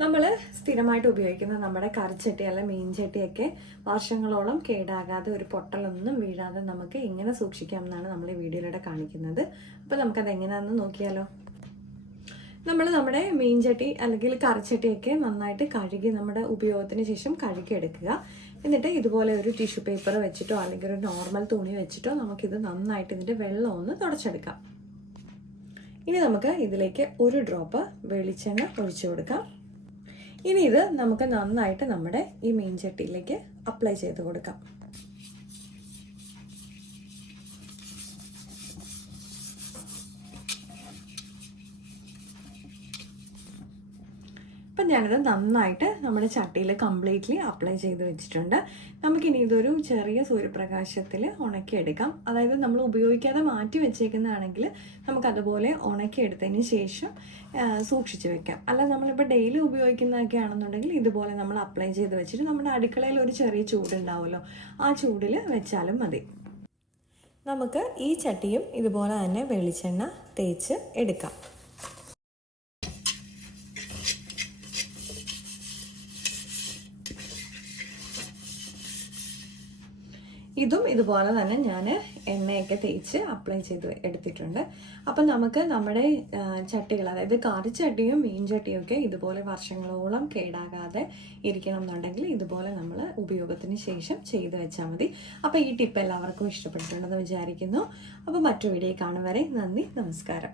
നമ്മൾ സ്ഥിരമായിട്ട് ഉപയോഗിക്കുന്ന നമ്മുടെ കറിച്ചട്ടി അല്ല മീൻചട്ടിയൊക്കെ വർഷങ്ങളോളം കേടാകാതെ ഒരു പൊട്ടലൊന്നും വീഴാതെ നമുക്ക് എങ്ങനെ സൂക്ഷിക്കാം എന്നാണ് നമ്മൾ ഈ വീഡിയോയിലൂടെ കാണിക്കുന്നത്. അപ്പോൾ നമുക്കത് എങ്ങനെയാണെന്ന് നോക്കിയാലോ. നമ്മുടെ മീൻചട്ടി അല്ലെങ്കിൽ കറിച്ചട്ടിയൊക്കെ നന്നായിട്ട് കഴുകി നമ്മുടെ ഉപയോഗത്തിന് ശേഷം കഴുകി എടുക്കുക. എന്നിട്ട് ഇതുപോലെ ഒരു ടിഷ്യൂ പേപ്പർ വെച്ചിട്ടോ അല്ലെങ്കിൽ ഒരു നോർമൽ തുണി വെച്ചിട്ടോ നമുക്കിത് നന്നായിട്ട് ഇതിൻ്റെ വെള്ളം ഒന്ന് തുടച്ചെടുക്കാം. ഇനി നമുക്ക് ഇതിലേക്ക് ഒരു ഡ്രോപ്പ് വെളിച്ചെണ്ണ ഒഴിച്ചു കൊടുക്കാം. ഇനി ഇത് നമുക്ക് നന്നായിട്ട് നമ്മുടെ ഈ മീൻചട്ടിയിലേക്ക് അപ്ലൈ ചെയ്ത് കൊടുക്കാം. അപ്പം ഞാനിത് നന്നായിട്ട് നമ്മുടെ ചട്ടിയിൽ കംപ്ലീറ്റ്ലി അപ്ലൈ ചെയ്ത് വെച്ചിട്ടുണ്ട്. നമുക്കിനി ഇതൊരു ചെറിയ സൂര്യപ്രകാശത്തിൽ ഉണക്കിയെടുക്കാം. അതായത് നമ്മൾ ഉപയോഗിക്കാതെ മാറ്റി വെച്ചേക്കുന്നതാണെങ്കിൽ നമുക്കതുപോലെ ഉണക്കിയെടുത്തതിന് ശേഷം സൂക്ഷിച്ച് വെക്കാം. അല്ല നമ്മളിപ്പോൾ ഡെയിലി ഉപയോഗിക്കുന്നതൊക്കെ ആണെന്നുണ്ടെങ്കിൽ ഇതുപോലെ നമ്മൾ അപ്ലൈ ചെയ്ത് വെച്ചിട്ട് നമ്മുടെ അടുക്കളയിൽ ഒരു ചെറിയ ചൂടുണ്ടാവുമല്ലോ, ആ ചൂടിൽ വെച്ചാലും മതി. നമുക്ക് ഈ ചട്ടിയും ഇതുപോലെ തന്നെ വെളിച്ചെണ്ണ തേച്ച് എടുക്കാം. ഇതും ഇതുപോലെ തന്നെ ഞാൻ എണ്ണയൊക്കെ തേച്ച് അപ്ലൈ ചെയ്ത് എടുത്തിട്ടുണ്ട്. അപ്പം നമുക്ക് നമ്മുടെ ചട്ടികൾ, അതായത് കറിച്ചട്ടിയും മീൻചട്ടിയും ഒക്കെ ഇതുപോലെ വർഷങ്ങളോളം കേടാകാതെ ഇരിക്കണം എന്നുണ്ടെങ്കിൽ ഇതുപോലെ നമ്മൾ ഉപയോഗത്തിന് ശേഷം ചെയ്ത് വെച്ചാൽ മതി. അപ്പോൾ ഈ ടിപ്പ് എല്ലാവർക്കും ഇഷ്ടപ്പെട്ടിട്ടുണ്ടെന്ന് വിചാരിക്കുന്നു. അപ്പോൾ മറ്റു വീഡിയോ കാണും വരെ നന്ദി, നമസ്കാരം.